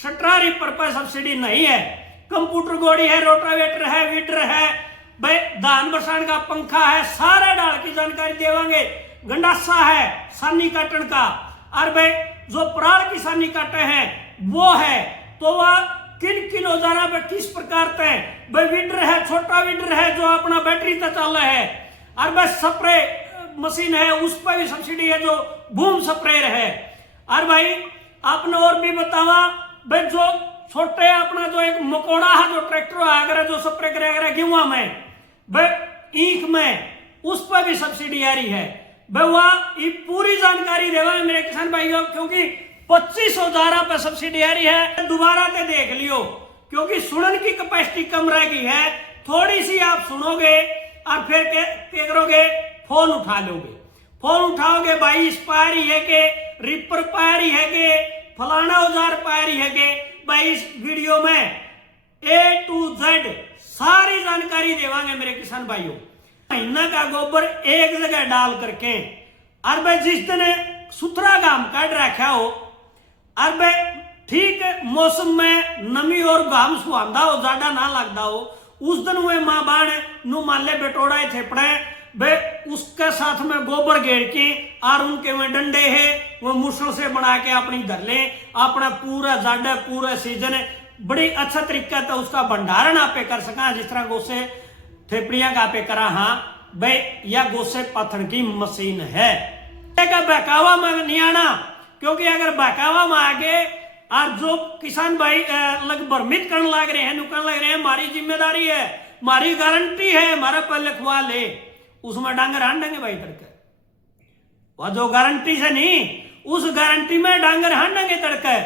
Straw reaper पर subsidy नहीं है। कंप्यूटर गोड़ी है, रोटावेटर है, वीडर है, भाई धान बरसाने का पंखा है, सारे डाल की जानकारी देवांगे। गंडासा है सानी काटन का, और भाई जो पराल की सानी काटे हैं वो है, तो वह किन किन औजारा पे किस प्रकार से, भाई वीडर है, छोटा वीडर है जो अपना बैटरी तक चल रहा है, और भाई स्प्रे मशीन है उस पर भी सब्सिडी है जो बूम स्प्रेयर है। और भाई आपने और भी बतावा, भाई जो छोटे अपना जो एक मकोड़ा है जो ट्रैक्टर अगर जो स्प्रे करेगा गेहूं में, भाई ईख में, उस पर भी सब्सिडी आ रही है। भाई वह ये पूरी जानकारी देवा मेरे किसान भाइयों, क्योंकि 25 औजारा पे सब्सिडी आ रही है। दोबारा से देख लियो, क्योंकि सुनने की कैपेसिटी कम रह गई है, थोड़ी सी आप सुनोगे और फिर क्या करोगे, फोन उठा लोगे। फोन उठाओगे, भाई इस पायरी है के, रिपर पायरी है के, फलाना औजार पायरी है के, भाई इस वीडियो में A to Z सारी जानकारी देवांगे मेरे किसान भाइयों। महीना का गोबर एक जगह डाल करके, और भाई जिस दिन सुथरा घाम काट रखा हो, और भाई ठीक मौसम में नमी और घाम सुहांदा हो, ज्यादा ना लगता हो, उस दिन वे माँ बाण नु माले बेटोड़ा थे पड़े, वे उसके साथ में गोबर घेर के और उनके में डंडे है वो मुसल से बना के अपनी धर ले, अपना पूरा जाडा पूरा सीजन बड़ी अच्छा तरीका तो उसका भंडारण आपे कर सका, जिस तरह गोसे थेपड़ियां का आपे करा। हाँ भाई यह गोसे पत्थर की मशीन है, बहकावा में नहीं आना, क्योंकि अगर बहकावा में आगे और जो किसान भाई लग भ्रमित करने लग रहे हैं, नुकसान लग रहे हैं, हमारी जिम्मेदारी है, हमारी गारंटी है, हमारा पर लिखवा ले, उसमें डांगर हान देंगे भाई तड़के। वह जो गारंटी से नहीं, उस गारंटी में डांगर हान देंगे तड़के,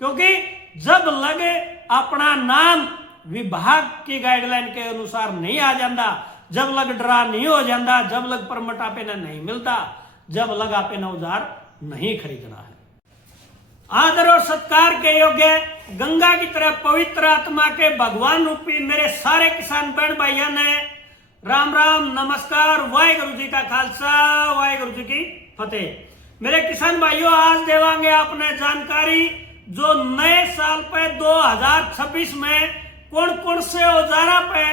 क्योंकि जब लगे अपना नाम विभाग की गाइडलाइन के अनुसार नहीं आ जाता, जब लग ड्रा नहीं हो जाता, जब लग परमट आपे नहीं मिलता, जब लग आपे औजार नहीं खरीदना है। आदर और सत्कार के योग्य गंगा की तरह पवित्र आत्मा के भगवान रूपी मेरे सारे किसान बहन भाइयों ने राम राम नमस्कार, वाहेगुरु जी का खालसा, वाहेगुरु जी की फतेह। मेरे किसान भाइयों, आज देवांगे आपने जानकारी जो नए साल पे 2026 में कौन कौन से औजारा पे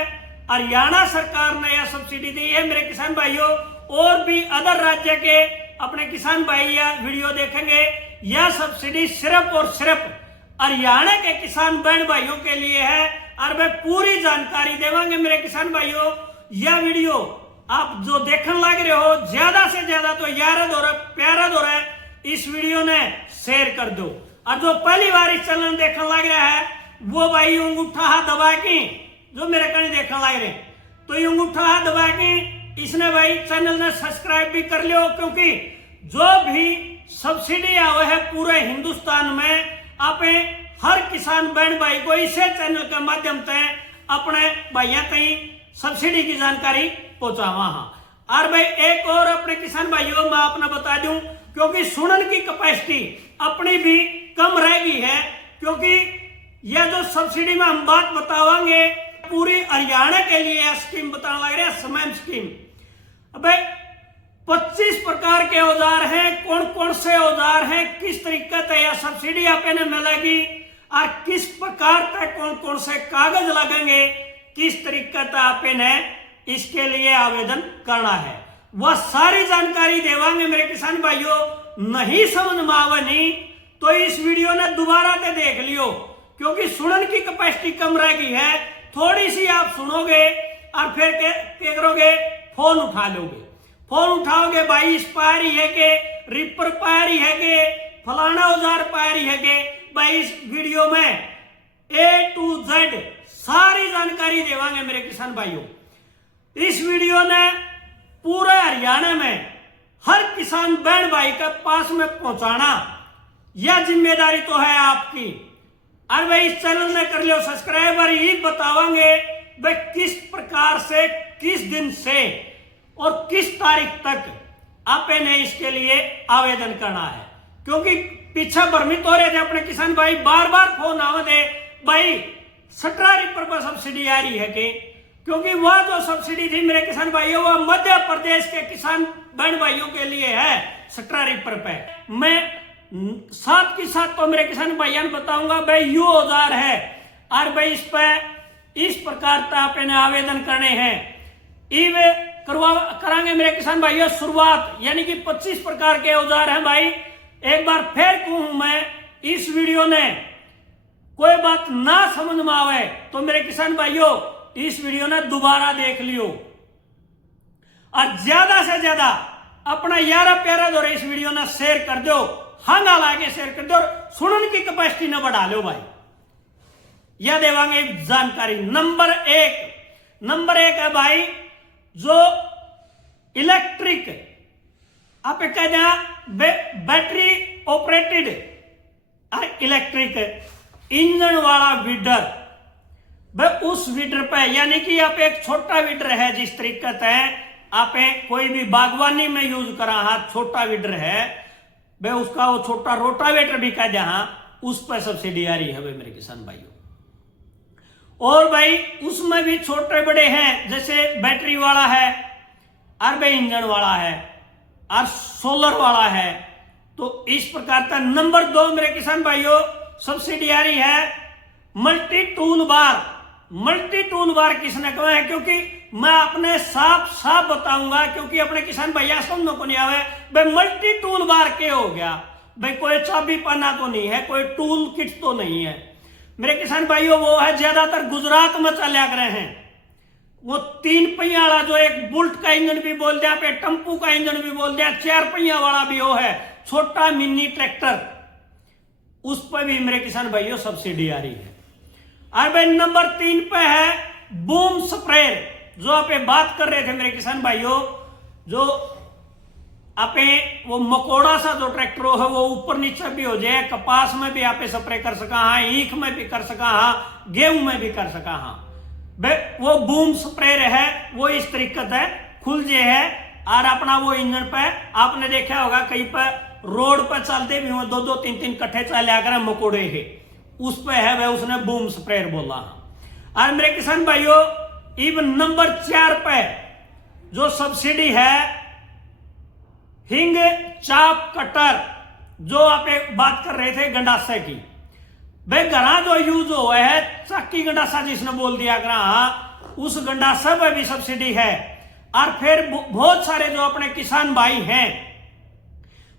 हरियाणा सरकार ने यह सब्सिडी दी है। मेरे किसान भाइयों, और भी अदर राज्य के अपने किसान भाई यह वीडियो देखेंगे, यह सब्सिडी सिर्फ और सिर्फ हरियाणा के किसान बहन भाइयों के लिए है, और वे पूरी जानकारी देवांगे। मेरे किसान भाइयों, यह वीडियो आप जो देखने लग रहे हो, ज्यादा से ज्यादा तो यार दो प्यारा दो रहा है, इस वीडियो ने शेयर कर दो। और जो पहली बार इस चैनल देखने लग रहा है वो भाई अंगूठा हाथ दबा के, जो मेरे कहीं देखने लग रहे तो अंगूठा हाथ दबा के इसने भाई चैनल ने सब्सक्राइब भी कर लियो, क्योंकि जो भी सब्सिडी आवे है पूरे हिंदुस्तान में, आप हर किसान बहन भाई को इसे चैनल के माध्यम से अपने भाइयों तक सब्सिडी की जानकारी पहुंचावा। हाँ, और भाई एक और अपने किसान भाइयों मैं अपना बता दूं, क्योंकि सुनने की कैपेसिटी अपनी भी कम रह गई है, क्योंकि यह जो सब्सिडी में हम बात बतावांगे पूरी हरियाणा के लिए यह स्कीम बताने लग रहे हैं, समय स्कीम। अब 25 प्रकार के औजार हैं, कौन कौन से औजार हैं, किस तरीके से यह सब्सिडी आपने मिलेगी, और किस प्रकार का कौन कौन से कागज लगेंगे, किस तरीके से आपने इसके लिए आवेदन करना है, वह सारी जानकारी देवांगे। मेरे किसान भाइयों, नहीं समझ में आवे नहीं तो इस वीडियो ने दोबारा से देख लियो, क्योंकि सुनने की कैपेसिटी कम रह गई है, थोड़ी सी आप सुनोगे और फिर क्या करोगे, फोन उठा लोगे। फोन उठाओगे, भाई इस पायरी है के, रिपर पायरी है के, फलाना औजार पायरी है के, भाई इस वीडियो में A to Z सारी जानकारी देवांगे। मेरे किसान भाइयों, इस वीडियो ने पूरे हरियाणा में हर किसान बहन भाई के पास में पहुंचाना, यह जिम्मेदारी तो है आपकी। और भाई इस चैनल ने कर लियो सब्सक्राइबर, ये बतावांगे भाई किस प्रकार से, किस दिन से और किस तारीख तक आपने इसके लिए आवेदन करना है, क्योंकि पीछे भ्रमित हो रहे थे अपने किसान भाई, बार बार फोन आवे थे, भाई स्ट्रा रीपर पर सब्सिडी आ रही है कि, क्योंकि वह जो सब्सिडी थी मेरे किसान भाइयों, वह मध्य प्रदेश के किसान बहन भाइयों के लिए है स्ट्रा रीपर पे। मैं साथ के साथ तो मेरे किसान भाइयों ने बताऊंगा भाई यू औजार है और भाई इस पर इस प्रकार का आपने आवेदन करने हैं इव करांगे मेरे किसान भाइयों शुरुआत, यानी कि 25 प्रकार के औजार हैं भाई। एक बार फिर कहूं मैं, इस वीडियो ने कोई बात ना समझ में आवे तो मेरे किसान भाइयों इस वीडियो ने दोबारा देख लियो और ज्यादा से ज्यादा अपना यारा प्यारा दो इस वीडियो ने शेयर कर दो, हंगा लाके शेयर कर दो, सुनने की कैपेसिटी न बढ़ा लो भाई। यह देवांगे जानकारी। नंबर एक है भाई जो इलेक्ट्रिक आप कह बैटरी ऑपरेटेड इलेक्ट्रिक इंजन वाला वीडर, भाई उस वीडर पे, यानी कि आप एक छोटा वीडर है जिस तरीके से आप कोई भी बागवानी में यूज करा हाथ छोटा वीडर है भाई, उसका वो छोटा रोटावेटर भी कह दिया उस पर सब्सिडी आ रही है भाई मेरे किसान भाइयों। और भाई उसमें भी छोटे बड़े हैं, जैसे बैटरी वाला है और भाई इंजन वाला है और सोलर वाला है। तो इस प्रकार का नंबर 2 मेरे किसान भाइयों सब्सिडी आ रही है मल्टी टूल बार किसने कहा है, क्योंकि मैं अपने साफ बताऊंगा, क्योंकि अपने किसान भैया समझ को नहीं आवे भाई मल्टी टूल बार के हो गया भाई, कोई चाबी पाना तो नहीं है, कोई टूल किट तो नहीं है मेरे किसान भाइयों। वो है ज्यादातर गुजरात में चला कर रहे हैं, वो 3 पहिया वाला जो एक बुल्ट का इंजन भी बोल दिया, पे टम्पू का इंजन भी बोल दिया, 4 पहिया वाला भी वो है छोटा मिनी ट्रैक्टर, उस पर भी मेरे किसान भाइयों सब्सिडी आ रही है। और भाई नंबर 3 पे है बूम स्प्रेयर, जो आप बात कर रहे थे मेरे किसान भाइयों, जो आप वो मकोड़ा सा जो ट्रैक्टर है वो ऊपर नीचे भी हो जाए, कपास में भी आप स्प्रे कर सका ईख में भी कर सका गेहूं में भी कर सका वो बूम स्प्रेयर है, वो इस तरीके से खुल जे है और अपना वो इंजन पे आपने देखा होगा कहीं पर रोड पर चलते भी हो 2-2 3-3 कट्ठे चले कर मकोड़े है, उस पे है वह उसने बूम स्प्रेयर बोला। और मेरे किसान भाइयों इवन नंबर 4 पे जो सब्सिडी है हिंग चाप कटर, जो आप एक बात कर रहे थे गंडासे की, भाई घरा जो यूज हुआ है चक्की गंडासा जिसने बोल दिया ग्रह, उस गंडासा पर भी सब्सिडी है। और फिर बहुत सारे जो अपने किसान भाई हैं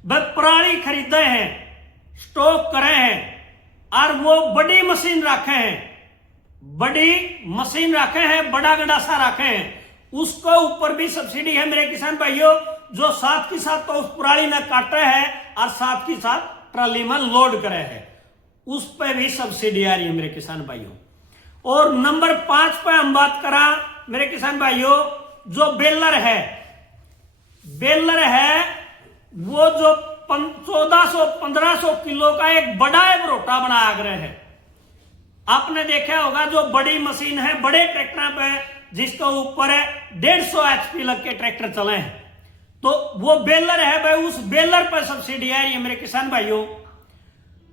वह पराली खरीदे हैं, स्टॉक करे हैं और वो बड़ी मशीन रखे हैं, बड़ा गंडासा रखे हैं, उसको ऊपर भी सब्सिडी है मेरे किसान भाइयों, जो साथ के साथ तो उस पराली में काटे है और साथ के साथ ट्राली में लोड करे है, उस पर भी सब्सिडी आ रही है मेरे किसान भाइयों। और नंबर 5 पे हम बात करा मेरे किसान भाइयों, जो बेलर है वो जो 1400-1500 किलो का एक बड़ा एक रोटा बना रहे हैं। आपने देखा होगा जो बड़ी मशीन है बड़े ट्रैक्टर पे जिसका ऊपर है 150 HP लग के ट्रैक्टर चले हैं, तो वो बेलर है भाई, उस बेलर पर सब्सिडी आ रही है मेरे किसान भाइयों।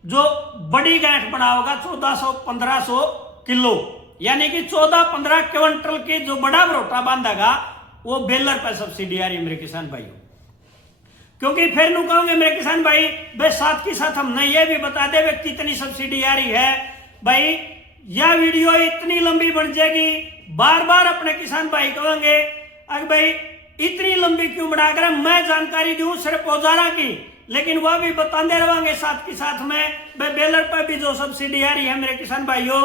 जो बड़ी गांठ बना होगा 1400-1500 किलो, यानी कि 14-15 क्विंटल के जो बड़ा रोटा बांधेगा वो बेलर पर सब्सिडी आ रही है मेरे किसान भाइयों। क्योंकि फिर नु कहोगे मेरे किसान भाई साथ के साथ हमने ये भी बता दे कितनी सब्सिडी आ रही है भाई, यह वीडियो इतनी लंबी बन जाएगी, बार बार अपने किसान भाई कहेंगे अगर भाई इतनी लंबी क्यों बढ़ाकर मैं जानकारी दूं सिर्फ औजारा की, लेकिन वह भी बताते रहेंगे साथ के साथ में भाई बेलर पर भी जो सब्सिडी आ रही है मेरे किसान भाइयों।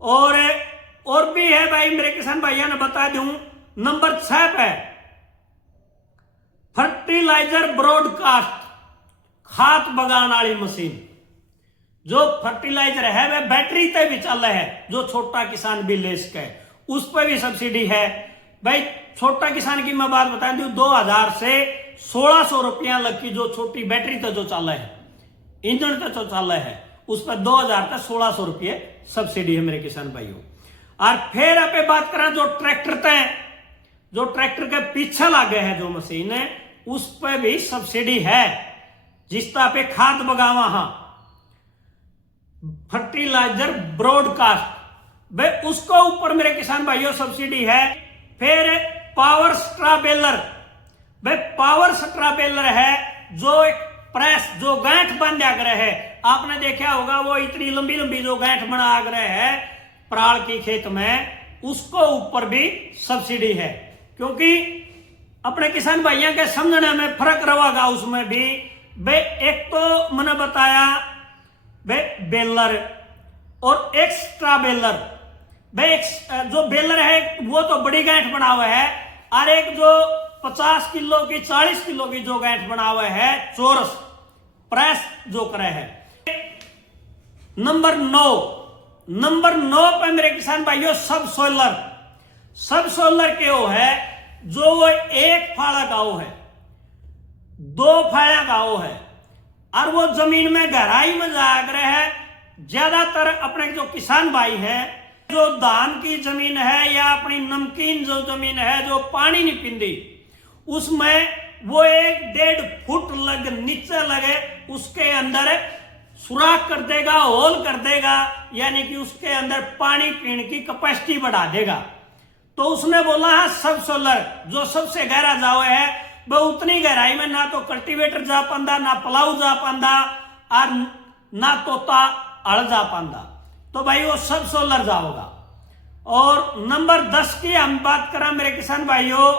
और भी है भाई मेरे किसान भाइयों ने बता दूं नंबर 6 पे फर्टिलाइजर ब्रॉडकास्ट खाद बगान वाली मशीन, जो फर्टिलाइजर है वह बैटरी पे भी चल रहा है, जो छोटा किसान भी ले सके उस पर भी सब्सिडी है भाई। छोटा किसान की मैं बात बता दूं 2000 से 1600 रुपया लग की जो छोटी बैटरी तो जो चल रहा है इंजन तो चल रहा है उस पर 2000 का 1600 रुपये सब्सिडी है मेरे किसान भाइयों। और फिर आप बात करें जो ट्रैक्टर के पीछे लगे है जो मशीन है उस पर भी सब्सिडी है, जिसका पे खाद बगावा फर्टिलाइजर ब्रॉडकास्ट भाई उसको ऊपर मेरे किसान भाइयों सब्सिडी है। फिर पावर स्ट्रा बेलर भाई, पावर स्ट्रा बेलर है जो एक प्रेस जो गांठ बांधा करे है, आपने देखा होगा वो इतनी लंबी लंबी जो गांठ बना करे है पराल की खेत में, उसको ऊपर भी सब्सिडी है। क्योंकि अपने किसान भाइयों के समझने में फर्क रहेगा उसमें भी। बे एक तो मैंने बताया बे बेलर और एक्स्ट्रा बेलर। बे जो बेलर है वो तो बड़ी गांठ बना हुआ है, और एक जो 50 किलो की 40 किलो की जो गांठ बना हुआ है चोरस प्रेस जो करे है। नंबर 9 पे मेरे किसान भाइयों सब सोलर के वो है जो वो एक फाड़ा का वो है, 2 फाड़ा का वो है, और वो जमीन में गहराई में जाग रहे हैं। ज्यादातर अपने जो किसान भाई हैं जो धान की जमीन है या अपनी नमकीन जो जमीन है जो पानी नहीं पींदी, उसमें वो 1-1.5 फुट नीचे लगे उसके अंदर सुराख कर देगा, होल कर देगा, यानी कि उसके अंदर पानी पीने की कैपेसिटी बढ़ा देगा। तो उसने बोला है सब सोलर जो सबसे गहरा जाओ है वो उतनी गहराई में ना तो कल्टीवेटर जा पांदा, ना प्लाऊ जा पांदा, और ना तोता हल जा पांदा। तो भाई वो सब सोलर जाओगा। और नंबर 10 की हम बात करें मेरे किसान भाइयों,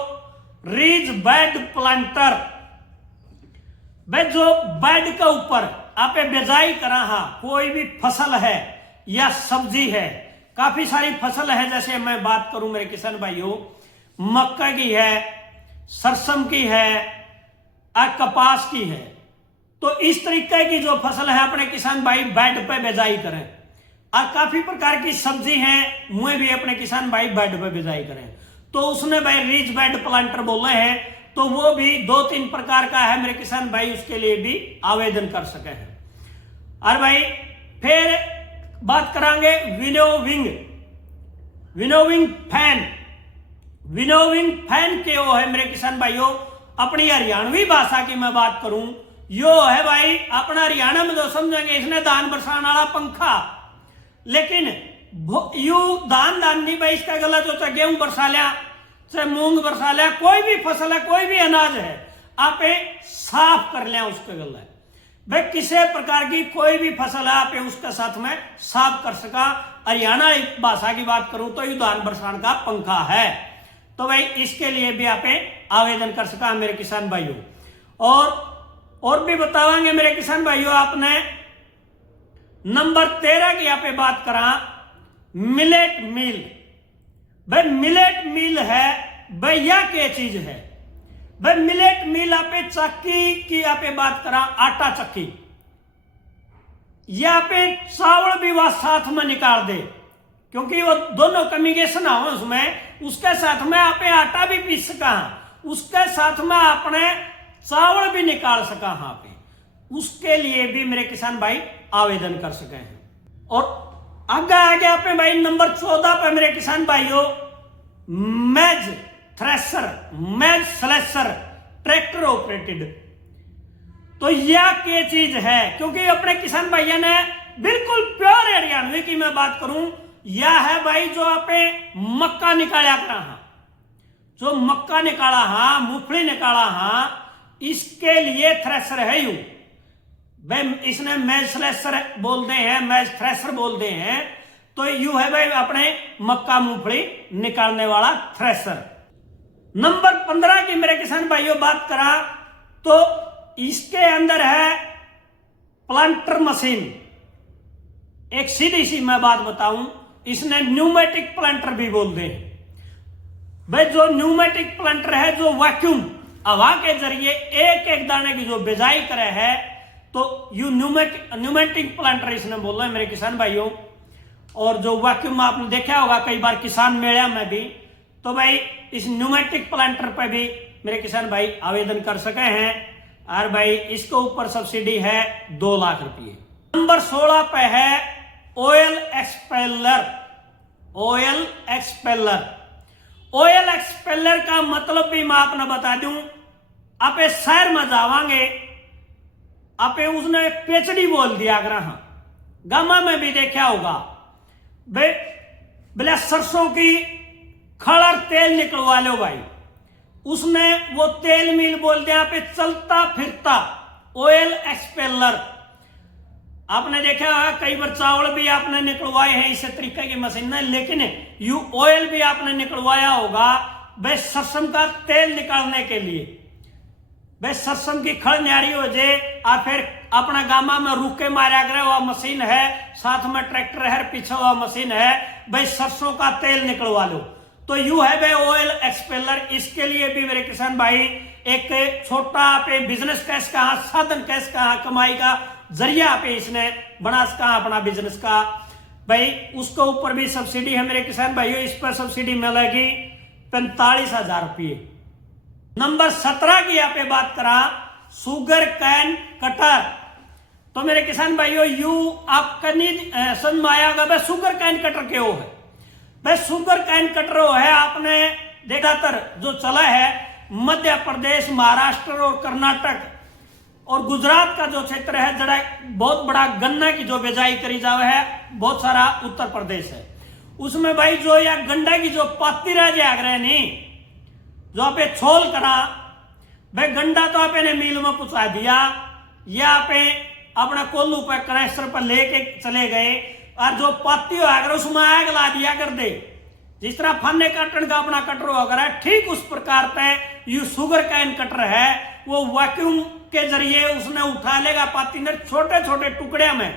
रीज बेड प्लांटर। भाई जो बेड के ऊपर आप बिजाई करा, हाँ कोई भी फसल है या सब्जी है, काफी सारी फसल है, जैसे मैं बात करूं मेरे किसान भाइयों, मक्का की है, सरसों की है और कपास की है। तो इस तरीके की जो फसल है अपने किसान भाई बेड पे बिजाई करें। और काफी प्रकार की सब्जी है मुझे भी अपने किसान भाई बेड पे बिजाई करें। तो उसने भाई रीच बेड प्लांटर बोले हैं, तो वो भी 2-3 प्रकार का है मेरे किसान भाई, उसके लिए भी आवेदन कर सके हैं। और भाई फिर बात करांगे विनोविंग फैन के वो है मेरे किसान भाइयों। अपनी हरियाणवी भाषा की मैं बात करूं, यो है भाई अपना हरियाणा में जो समझेंगे इसने धान बरसाने वाला पंखा। लेकिन यू धान नहीं भाई, इसका गला जो चाहे गेहूं बरसा लिया, चाहे मूंग बरसा लिया, कोई भी फसल है, कोई भी अनाज है, आप साफ कर लिया उसके गला। भाई किसी प्रकार की कोई भी फसल है आप उसके साथ में साफ कर सका। हरियाणा भाषा की बात करूं तो यू धान बरसाने का पंखा है। तो भाई इसके लिए भी आप आवेदन कर सका मेरे किसान भाइयों। और भी बतावांगे मेरे किसान भाइयों, आपने नंबर 13 की आप बात करा, मिलेट मिल। भाई मिलेट मिल है भाई यह क्या चीज है? भाई मिलेट मिल आप चक्की की आप बात करा, आटा चक्की, या पे चावल भी वह साथ में निकाल दे, क्योंकि वो दोनों कम्युनिकेशन हो उसमें। उसके साथ में आप आटा भी पीस सका, उसके साथ में आपने चावल भी निकाल सका, हाँ पे उसके लिए भी मेरे किसान भाई आवेदन कर सके हैं। और आगे आप भाई नंबर 14 पे मेरे किसान भाइयों, मैज स्लेशर ट्रैक्टर ऑपरेटेड। तो यह क्या चीज है? क्योंकि अपने किसान भाइयों ने बिल्कुल प्योर हरियाणवी की मैं बात करूं, यह है भाई जो आप मक्का निकाला करा, जो मक्का निकाला, हाँ मूंगफली निकाला, हाँ इसके लिए थ्रेशर है यू। भाई इसने मैज स्लेशर बोलते हैं, मैज थ्रेशर बोलते हैं। तो यू है भाई अपने मक्का मूंगफली निकालने वाला थ्रेशर। नंबर 15 की मेरे किसान भाइयों बात करा तो इसके अंदर है प्लांटर मशीन। एक सीधी सी मैं बात बताऊं, इसने न्यूमेटिक प्लांटर भी बोलते हैं। भाई जो न्यूमेटिक प्लांटर है जो वैक्यूम हवा के जरिए एक एक दाने की जो बिजाई करे है, तो यू न्यूमेटिक प्लांटर इसने बोल रहे हैं मेरे किसान भाइयों। और जो वैक्यूम आपने देखा होगा कई बार किसान मेला में भी, तो भाई इस न्यूमेटिक प्लांटर पे भी मेरे किसान भाई आवेदन कर सके हैं। और भाई इसके ऊपर सब्सिडी है 2 लाख रुपये। नंबर 16 पे है ऑयल एक्सपेलर। ऑयल एक्सपेलर का मतलब भी मैं आपने बता दूं, आप शहर में जावांगे आप उसने पेचड़ी बोल दिया ग्रह, गामा में भी देखा होगा बोले सरसों की खड़र तेल निकलवा लो भाई, उसने वो तेल मिल बोल दिया पे चलता फिरता ऑयल एक्सपेलर। आपने देखा होगा कई बार चावल भी आपने निकलवाए हैं इस तरीके की मशीन में, लेकिन यू ऑयल भी आपने निकलवाया होगा भाई सरसों का तेल निकालने के लिए। भाई सरसों की खड़ न्यारी हो जाए और फिर अपना गामा में रुके मारा करे वह मशीन है, साथ में ट्रैक्टर है, पीछे वह मशीन है, भाई सरसों का तेल निकलवा लो। तो यू है भाई ऑयल एक्सपेलर। इसके लिए भी मेरे किसान भाई एक छोटा पे बिजनेस कैसे कहा, साधन कैसे कहा, कमाई का जरिया पे इसने बना सका अपना बिजनेस का। भाई उसके ऊपर भी सब्सिडी है मेरे किसान भाइयों, इस पर सब्सिडी मिलेगी 45,000 रुपये। नंबर 17 की यहाँ पे बात करा, सुगर कैन कटर। तो मेरे किसान भाइयों यू आपका नहीं समझ में आया होगा भाई सुगर कैन कटर क्यों है। भाई शुगर कैन कटर है, आपने ज्यादातर जो चला है मध्य प्रदेश, महाराष्ट्र और कर्नाटक और गुजरात का जो क्षेत्र है, जरा बहुत बड़ा गन्ना की जो बिजाई करी जावे है, बहुत सारा उत्तर प्रदेश है उसमें भाई जो या गंडा की जो पाती रह जाए नहीं, जो आप छोल करा भाई गंडा तो आपने मिल में पहुंचा दिया या आपे अपना कोल्लू पर क्रैशर पर लेके चले गए और जो पाती हो अगर उसमें आग ला दिया कर दे, जिस तरह फन्ने काटन का अपना कटर वगैरह, ठीक उस प्रकार पे यू शुगर कैन कटर है, वो वैक्यूम के जरिए उसने उठा लेगा पाती ने छोटे छोटे टुकड़े में,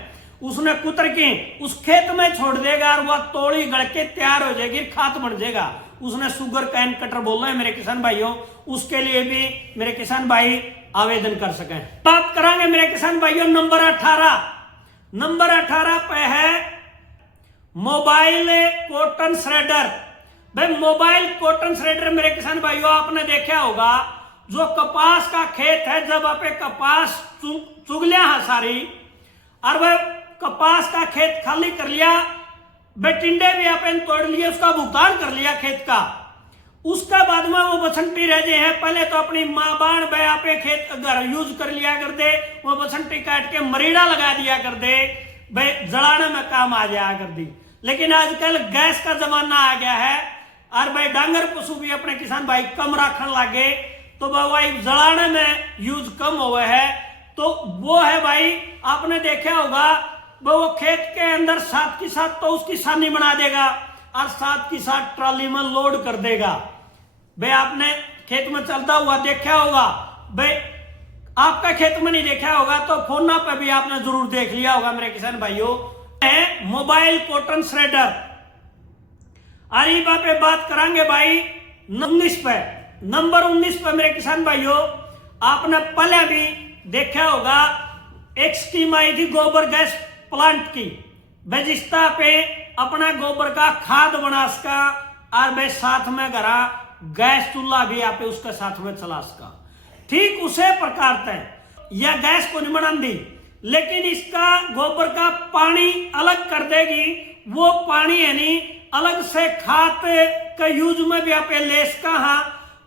उसने कुतर के उस खेत में छोड़ देगा और वह तोड़ी गड़ के तैयार हो जाएगी, खाद बन जाएगा। उसने शुगर कैन कटर बोल रहे हैं मेरे किसान भाइयों। उसके लिए भी मेरे किसान भाई आवेदन कर सकें। बात करेंगे मेरे किसान भाइयों नंबर 18। नंबर 18 पे है मोबाइल कॉटन श्रेडर। भाई मोबाइल कॉटन श्रेडर मेरे किसान भाइयों आपने देखा होगा, जो कपास का खेत है, जब आप कपास चुग लिया है सारी और वह कपास का खेत खाली कर लिया, बेटिंडे भी आपने तोड़ लिए, उसका भुगतान कर लिया खेत का, उसके बाद में वो बसंती रह जाए हैं, पहले तो अपनी माँ बाण बे आपे खेत घर यूज कर लिया कर दे, वो बसंती काट के मरीड़ा लगा दिया कर दे, भाई जलाने में काम आ जाया कर दी। लेकिन आजकल गैस का जमाना आ गया है और भाई डांगर पशु भी अपने किसान भाई कम रखने लगे, तो भाई जलाने में यूज कम हुआ है। तो वो है भाई आपने देखा होगा, वो खेत के अंदर साथ की साथ तो उसकी सानी बना देगा और साथ की साथ ट्रॉली में लोड कर देगा। भाई आपने खेत में चलता हुआ देखा होगा, भाई आपका खेत में नहीं देखा होगा तो फोन पे भी आपने जरूर देख लिया होगा मेरे किसान भाइयों। Mobile cotton shredder. अरीबा पे बात करेंगे भाई 19 पे। नंबर 19 पे मेरे किसान भाइयों आपने पहले भी देखा होगा, एक स्कीम आई थी गोबर गैस प्लांट की, बजिस्ता पे अपना गोबर का खाद बना सका और भाई साथ में घरा गैस चूल्हा भी आप उसके साथ में चला सका। ठीक उसे प्रकार तय यह गैस को नहीं बना दी, लेकिन इसका गोबर का पानी अलग कर देगी। वो पानी यानी अलग से खाद का यूज में भी आप ले सका। हाँ,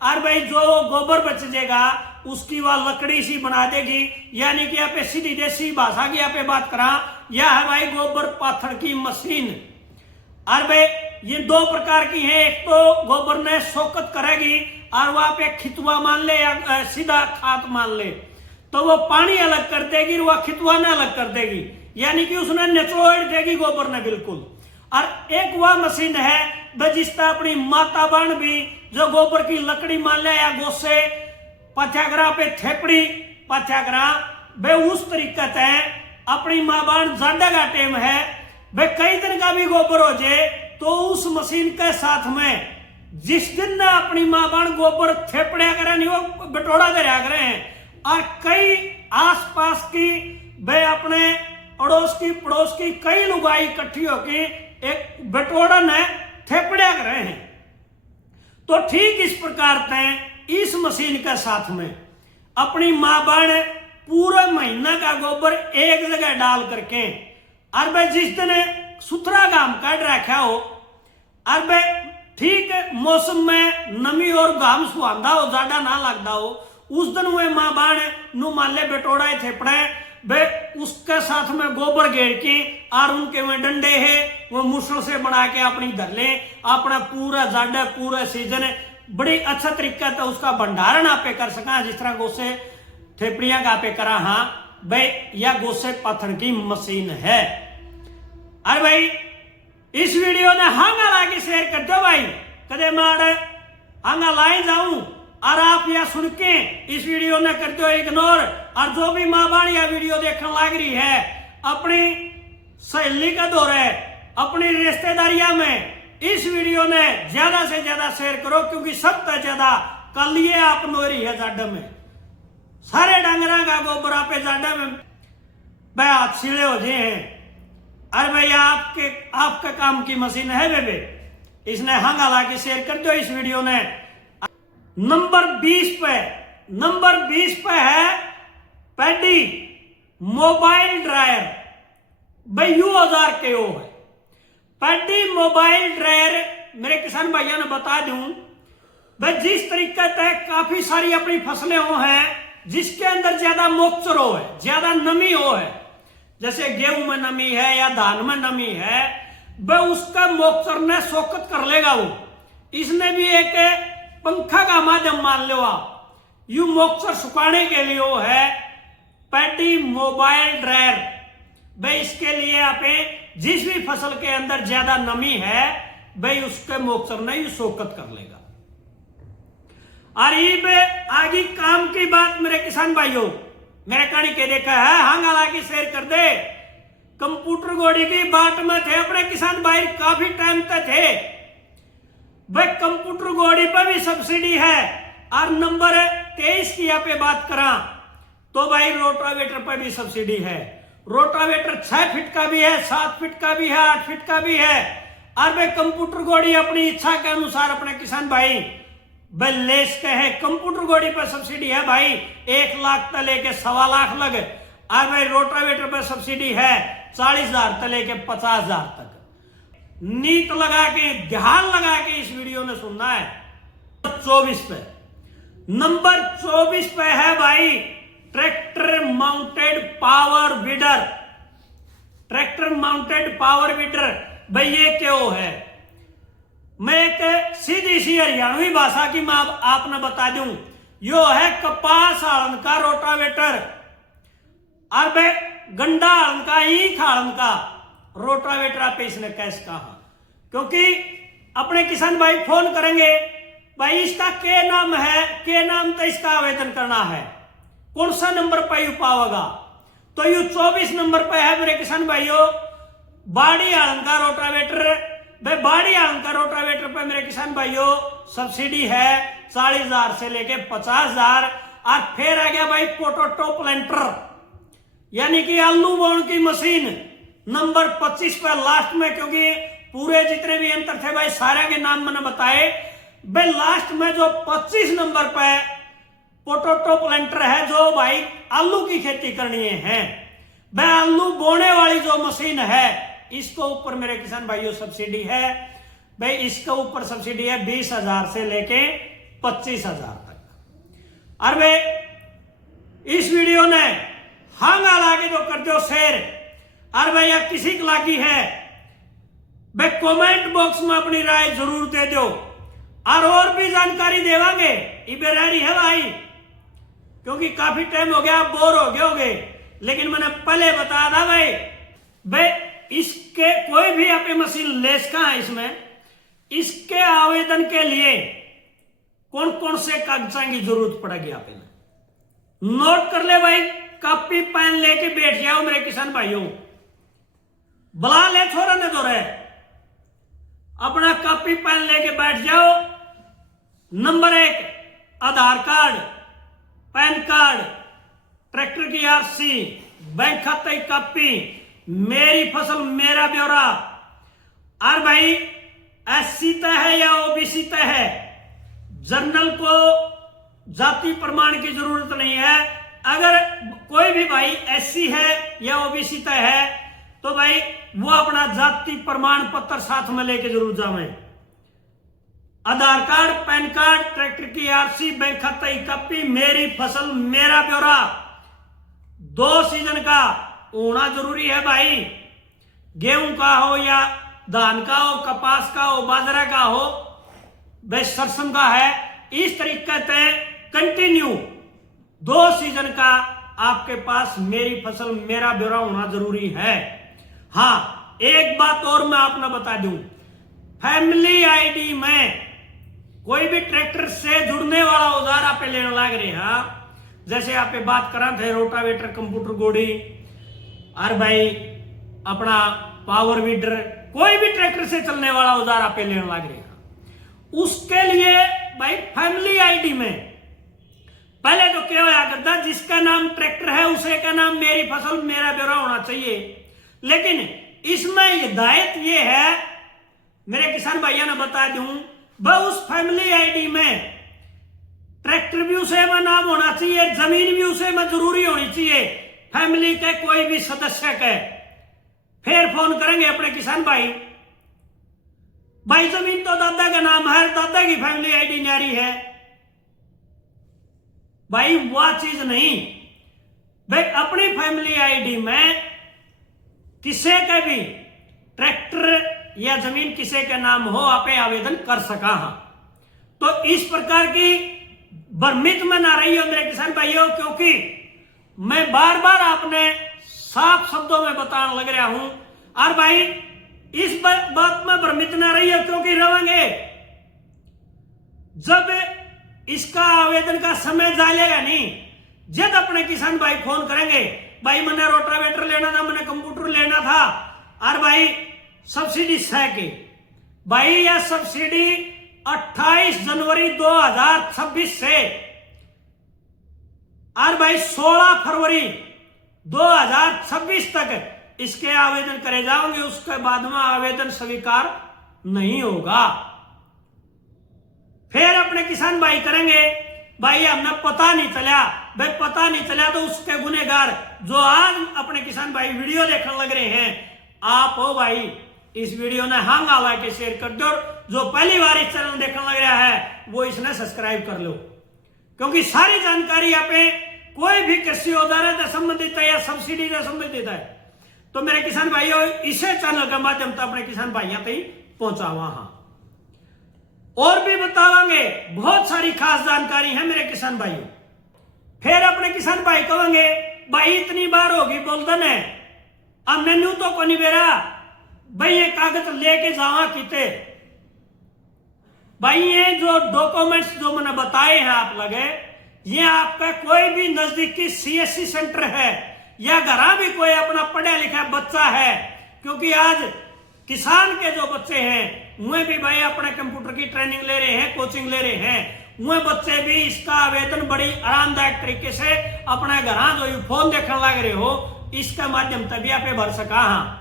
और भाई जो गोबर बच जाएगा उसकी वह लकड़ी सी बना देगी, यानी कि आप सीधी देसी भाषा की आप बात करा, यह है भाई गोबर पाथर की मशीन। और भाई ये दो प्रकार की है, एक तो गोबर ने शोकत करेगी और वहां पे खितवा मान ले या सीधा खाद मान ले, तो वो पानी अलग कर देगी, वह खितवा ने अलग कर देगी, यानी कि उसने निचोड़ देगी गोबर ने बिल्कुल। और एक वह मशीन है जिसका अपनी माता बाण भी जो गोबर की लकड़ी मान ले या गोसे पथ्याग्रह पे थेपड़ी पथ्याग्रह वे उस तरीके से अपनी माँ बाण ज्यादा का टाइम है, वे कई दिन का भी गोबर हो जाए तो उस मशीन के साथ में जिस दिन ना अपनी माँ बाण गोबर थेपड़िया करे नहीं वो बटोड़ा दे रहा करे हैं। और कई आसपास की वे अपने अड़ोस की पड़ोस की कई लुगाई इकट्ठी होकर एक बटोड़न है थेपड़िया कर रहे हैं। तो ठीक इस प्रकार से इस मशीन के साथ में अपनी माँ बाण पूरा महीना का गोबर एक जगह डाल करके और भाई जिस दिन सुथरा घाम काट रखा हो और भाई ठीक मौसम में नमी और घाम सुहांदा हो, ज्यादा ना लगता हो, उस दिन वे माँ बाण नु मान ले बेटोड़ा थेपड़े वे उसके साथ में गोबर घेर के और उनके में डंडे है वो मुसल से बना के अपनी धर ले, अपना पूरा जाडा पूरा सीजन बड़ी अच्छा तरीका था उसका भंडारण आप कर सका। जिस तरह गोसे ठेपड़ियां का पे करा हाँ भाई या गोसे पत्थर की मशीन है। अरे भाई इस वीडियो ने हांगा लाके शेयर कर दो भाई, कदे मार हांगा लाई जाऊं और आप या सुन के इस वीडियो ने कर दो इग्नोर। और जो भी माँ बाण या वीडियो देखने लग रही है अपनी सहेली का दौर है, अपनी रिश्तेदारियां में इस वीडियो ने ज्यादा से ज्यादा शेयर करो, क्योंकि सबसे ज्यादा कल ये आप नोरी है जाड में सारे डांगरा का गोबरा पे जाडा में भाई हाथ सीले हो जाए हैं। अरे भैया आपके काम की मशीन है बेबे, इसने हंगा ला के शेयर कर दो इस वीडियो ने। नंबर 20 पे है पैडी मोबाइल ड्रायर, भाई यू औजार के ओ है पैडी मोबाइल ड्रायर। मेरे किसान भाइयों ने बता दूं भाई जिस तरीके से काफी सारी अपनी फसलें हो हैं जिसके अंदर ज्यादा मॉइस्चर हो है, ज्यादा नमी हो है, जैसे गेहूं में नमी है या धान में नमी है, वह उसका मॉइस्चर ने सोखत कर लेगा वो। इसने भी एक पंखा का माध्यम मान लो आप, यू मॉइस्चर सुखाने के लिए वो है पैडी मोबाइल ड्रायर। भाई इसके लिए आप जिस भी फसल के अंदर ज्यादा नमी है भाई उसके मॉइस्चर ने यू सोखत कर लेगा। और ये आगे काम की बात मेरे किसान भाइयों, मेरे कहानी के देखा है हांगा ला के शेयर कर दे। कंप्यूटर गोड़ी की बाट में थे अपने किसान भाई काफी टाइम तक थे भाई। कंप्यूटर गोड़ी पर भी सब्सिडी है। और नंबर 23 की यहाँ पे बात करा तो भाई रोटावेटर पर भी सब्सिडी है। रोटावेटर 6 फीट का भी है, 7 फीट का भी है, 8 फीट का भी है। और भाई कंप्यूटर गोड़ी अपनी इच्छा के अनुसार अपने किसान भाई भाई लेस के है। कंप्यूटर गोड़ी पर सब्सिडी है भाई 1 लाख तक लेके 1.25 लाख लग। और भाई रोटावेटर पर सब्सिडी है 40,000 तक लेके 50,000 तक। नीत लगा के ध्यान लगा के इस वीडियो में सुनना है। 24 पे नंबर 24 पे है भाई tractor mounted power weeder. Tractor mounted power weeder भाई ये क्या है, मैं एक सीधी सी हरियाणवी भाषा की मैं आपने बता दूं, यो है कपास आड़न का रोटावेटर। और भाई गंडा आड़न का ईख आड़न का रोटावेटर आप इसने कैसे कहा, क्योंकि अपने किसान भाई फोन करेंगे भाई इसका क्या नाम है, क्या नाम तो इसका आवेदन करना है, कौन सा नंबर पर यू पाओगा। तो यू 24 नंबर पर है मेरे किसान भाइयों बाड़ी आड़न का रोटावेटर। भाई बाड़ी आड़न का रोटावेटर पर मेरे किसान भाइयों सब्सिडी है 40,000 से लेके 50,000। और फिर आ गया भाई पोटैटो प्लांटर यानी कि आलू बोने की मशीन नंबर 25 पर लास्ट में, क्योंकि पूरे जितने भी अंतर थे भाई सारे के नाम मैंने बताए। भाई लास्ट में जो 25 नंबर पर पोटैटो प्लांटर है जो भाई आलू की खेती करनी है, भाई आलू बोने वाली जो मशीन है इसको ऊपर मेरे किसान भाइयों सब्सिडी है। भाई इसके ऊपर सब्सिडी है 20,000 से लेके 25,000 तक। और भाई इस वीडियो ने हांगा लागे तो कर दो शेयर। और भैया किसी की लागी है भाई कमेंट बॉक्स में अपनी राय जरूर दे दो। और भी जानकारी देवांगे इबेरारी है भाई, क्योंकि काफी टाइम हो गया आप बोर हो गए होगे, लेकिन मैंने पहले बताया था भाई इसके कोई भी आप मशीन लेस का है इसमें, इसके आवेदन के लिए कौन कौन से कागजात की जरूरत पड़ेगी आप नोट कर ले भाई, कॉपी पेन लेके बैठ जाओ मेरे किसान भाइयों। बुला ले छोरा ने दो रहे अपना कॉपी पेन लेके बैठ जाओ। नंबर 1 आधार कार्ड, पैन कार्ड, ट्रैक्टर की आरसी, बैंक खाता की कॉपी, मेरी फसल मेरा ब्यौरा। और भाई एससी तय है या ओबीसी तय है, जर्नल को जाति प्रमाण की जरूरत नहीं है। अगर कोई भी भाई एससी है या ओबीसी तय है तो भाई वो अपना जाति प्रमाण पत्र साथ में लेके जरूर जावे। आधार कार्ड, पैन कार्ड, ट्रैक्टर की आरसी, बैंक खाता की कॉपी, मेरी फसल मेरा ब्यौरा 2 सीजन का होना जरूरी है भाई। गेहूं का हो या धान का हो, कपास का हो, बाजरा का हो, भाई सरसों का है, इस तरीके से कंटिन्यू 2 सीजन का आपके पास मेरी फसल मेरा ब्यौरा होना जरूरी है। हाँ, एक बात और मैं आपने बता दूं, फैमिली आईडी में कोई भी ट्रैक्टर से जुड़ने वाला औजार आप लेने लग रहे हैं, जैसे आप बात करा थे रोटावेटर, कंप्यूटर गोड़ी और भाई अपना पावर वीडर, कोई भी ट्रैक्टर से चलने वाला औजार आप लेने लग रहे हैं, उसके लिए भाई फैमिली आईडी में पहले तो क्या होया करता, जिसका नाम ट्रैक्टर है उसे का नाम मेरी फसल मेरा ब्यौरा होना चाहिए। लेकिन इसमें हिदायत ये है, मेरे किसान भाइयों ने बता दूं, वह उस फैमिली आईडी में ट्रैक्टर भी उसे में नाम होना चाहिए, जमीन भी उसे में जरूरी होनी चाहिए, फैमिली के कोई भी सदस्य के। फिर फोन करेंगे अपने किसान भाई, भाई जमीन तो दादा का नाम है, दादा की फैमिली आईडी न्यारी है। भाई वह चीज नहीं, भाई अपनी फैमिली आईडी में किसी का भी ट्रैक्टर या जमीन किसी के नाम हो, आप आवेदन कर सका। तो इस प्रकार की भ्रमित में ना रही हो मेरे किसान भाइयों, क्योंकि मैं बार बार आपने साफ शब्दों में बताने लग रहा हूं। और भाई इस बात में भ्रमित ना रही हो, क्योंकि रहेंगे जब इसका आवेदन का समय जाएगा नहीं, जब अपने किसान भाई फोन करेंगे, भाई मैंने रोटावेटर लेना था, मैंने कंप्यूटर लेना था, और भाई सब्सिडी है के, भाई यह सब्सिडी 28 जनवरी 2026 से और भाई 16 फरवरी 2026 तक इसके आवेदन करे जाओगे, उसके बाद में आवेदन स्वीकार नहीं होगा। फिर अपने किसान भाई करेंगे, भाई हमें पता नहीं चला, भाई पता नहीं चला तो उसके गुनेगार जो आज अपने किसान भाई वीडियो देखने लग रहे हैं, आप हो भाई इस वीडियो ने हांगा ला के शेयर कर दो, जो पहली बार इस चैनल देखने लग रहा है वो इसने सब्सक्राइब कर लो, क्योंकि सारी जानकारी यहाँ पे कोई भी कृषि औजार से संबंधित है या सब्सिडी से संबंधित है, तो मेरे किसान भाइयों इसे चैनल के माध्यम से अपने किसान भाइयों तक पहुंचावा। हाँ, और भी बतावांगे, बहुत सारी खास जानकारी है मेरे किसान भाइयों। फिर अपने किसान भाई कहेंगे, भाई इतनी बार होगी बोलदन है, अब मैनू तो को नहीं बेरा, भाई ये कागज लेके जावा किते। भाई ये जो डॉक्यूमेंट्स जो मैंने बताए हैं आप लगे, ये आपका कोई भी नजदीकी सीएससी सेंटर है या घर भी कोई अपना पढ़ा लिखा बच्चा है, क्योंकि आज किसान के जो बच्चे हैं वे भी भाई अपने कंप्यूटर की ट्रेनिंग ले रहे हैं, कोचिंग ले रहे हैं, वे बच्चे भी इसका आवेदन बड़ी आरामदायक तरीके से अपने घर जो फोन देखने लग रहे हो, इसके माध्यम से भी आप भर सका।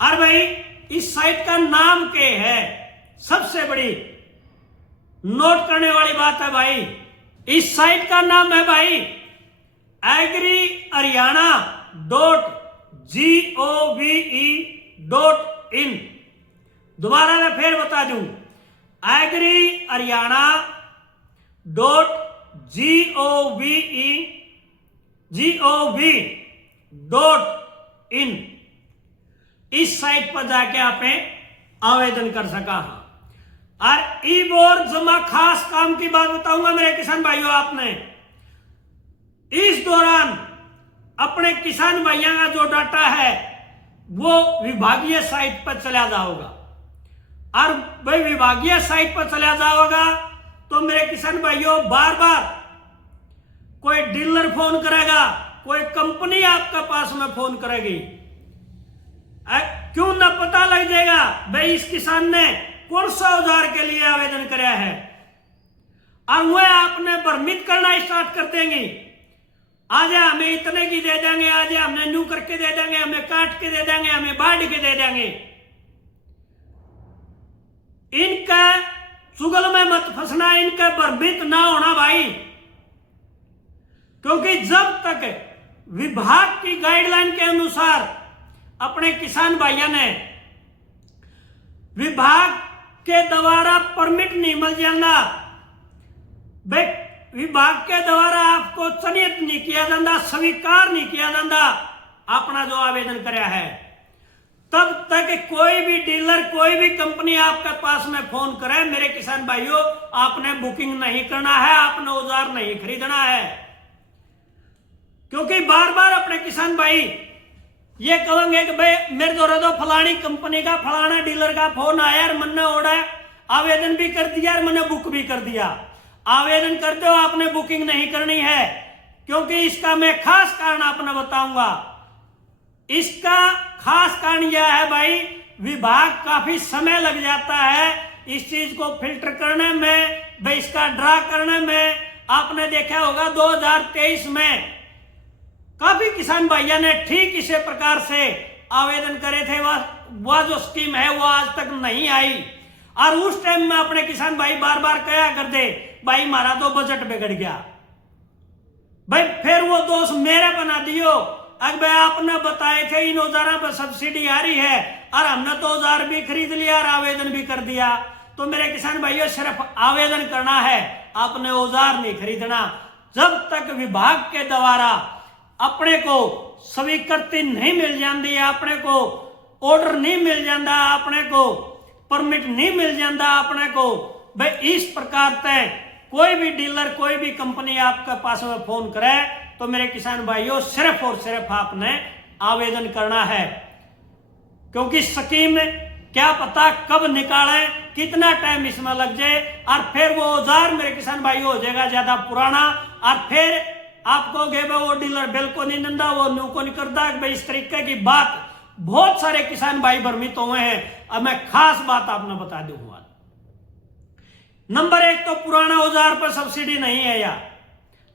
और भाई इस साइट का नाम क्या है, सबसे बड़ी नोट करने वाली बात है भाई, इस साइट का नाम है भाई agriharyana.gov.in। दोबारा मैं फिर बता दूं, agriharyana.gov.in इस साइट पर जाके आप आवेदन कर सका। और ई बोर जमा खास काम की बात बताऊंगा मेरे किसान भाइयों, आपने इस दौरान अपने किसान भाइयों का जो डाटा है वो विभागीय साइट पर चला जाओगा, और भाई विभागीय साइट पर चला जाओगा तो मेरे किसान भाइयों बार बार कोई डीलर फोन करेगा, कोई कंपनी आपके पास में फोन करेगी, क्यों ना पता लग जाएगा भाई इस किसान ने कौन सा औजार के लिए आवेदन कराया है, और वह आपने भ्रमित करना स्टार्ट कर देंगे, आज हमें इतने की दे देंगे, आज हमने न्यू करके दे देंगे, हमें काट के दे देंगे, हमें बाढ़ के दे देंगे। इनका चुगल में मत फंसना, इनका भ्रमित ना होना भाई, क्योंकि जब तक विभाग की गाइडलाइन के अनुसार अपने किसान भाइयों ने विभाग के द्वारा परमिट नहीं मिल जाना, विभाग के द्वारा आपको चयनित नहीं किया जाता, स्वीकार नहीं किया जाता अपना जो आवेदन कराया है, तब तक कोई भी डीलर, कोई भी कंपनी आपके पास में फोन करे, मेरे किसान भाइयों आपने बुकिंग नहीं करना है, आपने औजार नहीं खरीदना है। क्योंकि बार बार अपने किसान भाई ये कहेंगे कि भाई मेरे द्वारा तो फलानी कंपनी का फलाना डीलर का फोन आया और मैंने ऑर्डर आवेदन भी कर दिया और मैंने बुक भी कर दिया। आवेदन कर दो, आपने बुकिंग नहीं करनी है, क्योंकि इसका मैं खास कारण आपने बताऊंगा। इसका खास कारण यह है भाई, विभाग काफी समय लग जाता है इस चीज को फिल्टर करने में, भाई इसका ड्रा करने में। आपने देखा होगा 2023 में काफी किसान भाइयों ने ठीक इसी प्रकार से आवेदन करे थे, वह जो स्कीम है वो आज तक नहीं आई। और उस टाइम में अपने किसान भाई बार बार कहा करते भाई हमारा तो बजट बिगड़ गया, भाई फिर वो दोष मेरे बना दियो। अब भाई आपने बताए थे इन औजारों पर सब्सिडी आ रही है और हमने तो औजार भी खरीद लिया और आवेदन भी कर दिया। तो मेरे किसान भाइयों सिर्फ आवेदन करना है, आपने औजार नहीं खरीदना। जब तक विभाग के द्वारा अपने को स्वीकृति नहीं मिल जाती है, अपने को ऑर्डर नहीं मिल जाता, अपने को परमिट नहीं मिल जाता, अपने को भाई इस प्रकार से कोई भी डीलर कोई भी कंपनी आपके पास में फोन करे तो मेरे किसान भाइयों सिर्फ और सिर्फ आपने आवेदन करना है। क्योंकि स्कीम क्या पता कब निकाले, कितना टाइम इसमें लग जाए और फिर वो औजार मेरे किसान भाइयों हो जाएगा ज्यादा पुराना और फिर आप कहोगे भाई वो डीलर बिल्कुल नहीं नंदा, वो न्यू को नहीं करता। भाई इस तरीके की बात बहुत सारे किसान भाई भ्रमित हुए हैं। अब मैं खास बात आपने बता दूंगा। नंबर 1 तो पुराना औजार पर सब्सिडी नहीं है यार।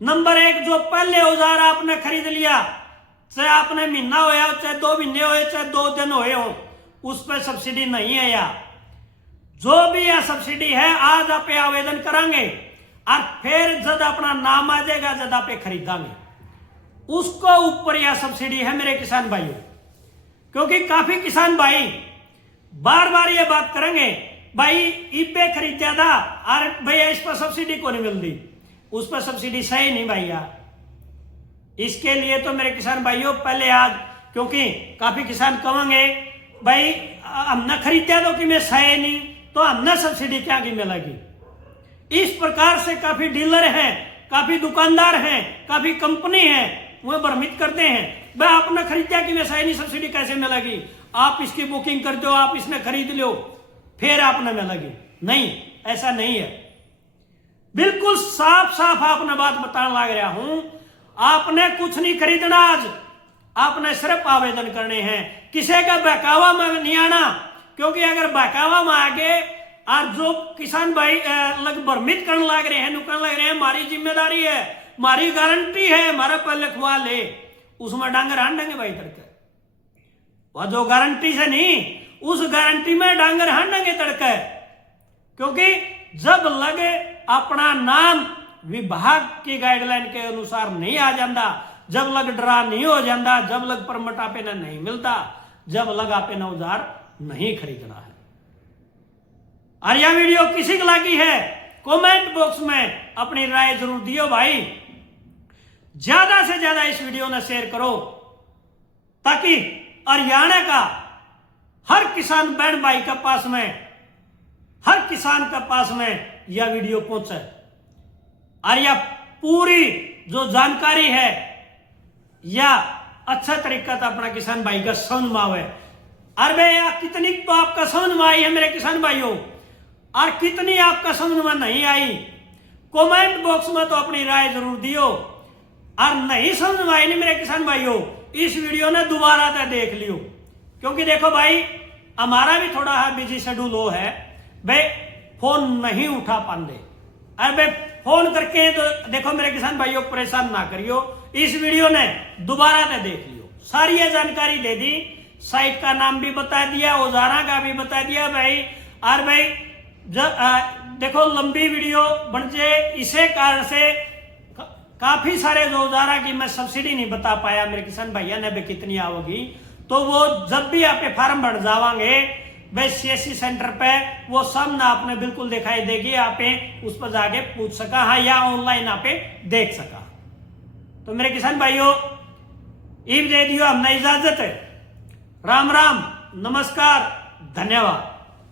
नंबर 1 जो पहले औजार आपने खरीद लिया, चाहे आपने महीना होया, चाहे 2 महीने होए, चाहे 2 दिन होए हो, उस पर सब्सिडी नहीं है यार। जो भी यह सब्सिडी है आज आप आवेदन करांगे और फिर जब अपना नाम आ जाएगा जब आप खरीदांगे, उसको ऊपर यह सब्सिडी है मेरे किसान भाइयों। क्योंकि काफी किसान भाई बार बार ये बात करेंगे भाई इबे खरीदा था और भैया इस पर सब्सिडी को नहीं मिलती, उस पर सब्सिडी सही नहीं भाई यार। इसके लिए तो मेरे किसान भाइयों पहले आज, क्योंकि काफी किसान कहेंगे भाई हमने खरीदा तो कि मैं सही नहीं, तो हमने सब्सिडी क्या की मिलेगी। इस प्रकार से काफी डीलर हैं, काफी दुकानदार हैं, काफी कंपनी हैं, वो भ्रमित करते हैं भाई आपने खरीदा कि मैं सही नहीं, सब्सिडी कैसे मिलेगी, आप इसकी बुकिंग कर दो, आप इसने खरीद लो फिर आपने मिलेगी। नहीं, ऐसा नहीं है। बिल्कुल साफ साफ आपने बात बताने लग रहा हूं, आपने कुछ नहीं खरीदना आज, आपने सिर्फ आवेदन करने हैं। किसी का बहकावा में नहीं आना, क्योंकि अगर बहकावा में आगे और जो किसान भाई लग भ्रमित करने लग रहे हैं, नुकसान लग रहे हैं, हमारी जिम्मेदारी है, हमारी गारंटी है, हमारा पर लिखवा ले, उसमें डांगर हान देंगे भाई तड़के। वह जो गारंटी से नहीं, उस गारंटी में डांगर हान देंगे तड़के। क्योंकि जब लगे अपना नाम विभाग की गाइडलाइन के अनुसार नहीं आ जाता, जब लग ड्रा नहीं हो जाता, जब लग परमिट आपे नहीं मिलता, जब लग आपे औजार नहीं खरीदना है। और यह वीडियो किसी को लगी है कमेंट बॉक्स में अपनी राय जरूर दियो भाई। ज्यादा से ज्यादा इस वीडियो ने शेयर करो ताकि हरियाणा का हर किसान बहन भाई के पास में, हर किसान के पास में यह वीडियो पहुंचे और यह पूरी जो जानकारी है या अच्छा तरीका था अपना किसान भाई का समझ में आवे। अरे यार कितनी तो आपका समझ में आई है मेरे किसान भाइयों, और कितनी आपका समझ में नहीं आई, कमेंट बॉक्स में तो अपनी राय जरूर दियो। और नहीं समझ में आई नहीं मेरे किसान भाइयों, इस वीडियो ने दोबारा से देख लियो। क्योंकि देखो भाई हमारा भी थोड़ा बिजी शेड्यूल हो है, भाई फोन नहीं उठा पाते। अरे भाई फोन करके तो देखो मेरे किसान भाइयों परेशान ना करियो, इस वीडियो ने दोबारा से देख लियो, सारी ये जानकारी दे दी, साइट का नाम भी बता दिया, औजारा का भी बता दिया भाई। और भाई देखो लंबी वीडियो बन जाए, इसे कारण से काफी सारे जो औजारा की मैं सब्सिडी नहीं बता पाया मेरे किसान भैया ने भी कितनी आओगी, तो वो जब भी आप फार्म भर जावांगे भाई सीएससी सेंटर पे वो सब ना आपने बिल्कुल दिखाई देगी, आप उस पर जाके पूछ सका, हाँ या ऑनलाइन आप देख सका। तो मेरे किसान भाइयों ईब दे दियो हमने इजाजत है। राम राम, नमस्कार, धन्यवाद।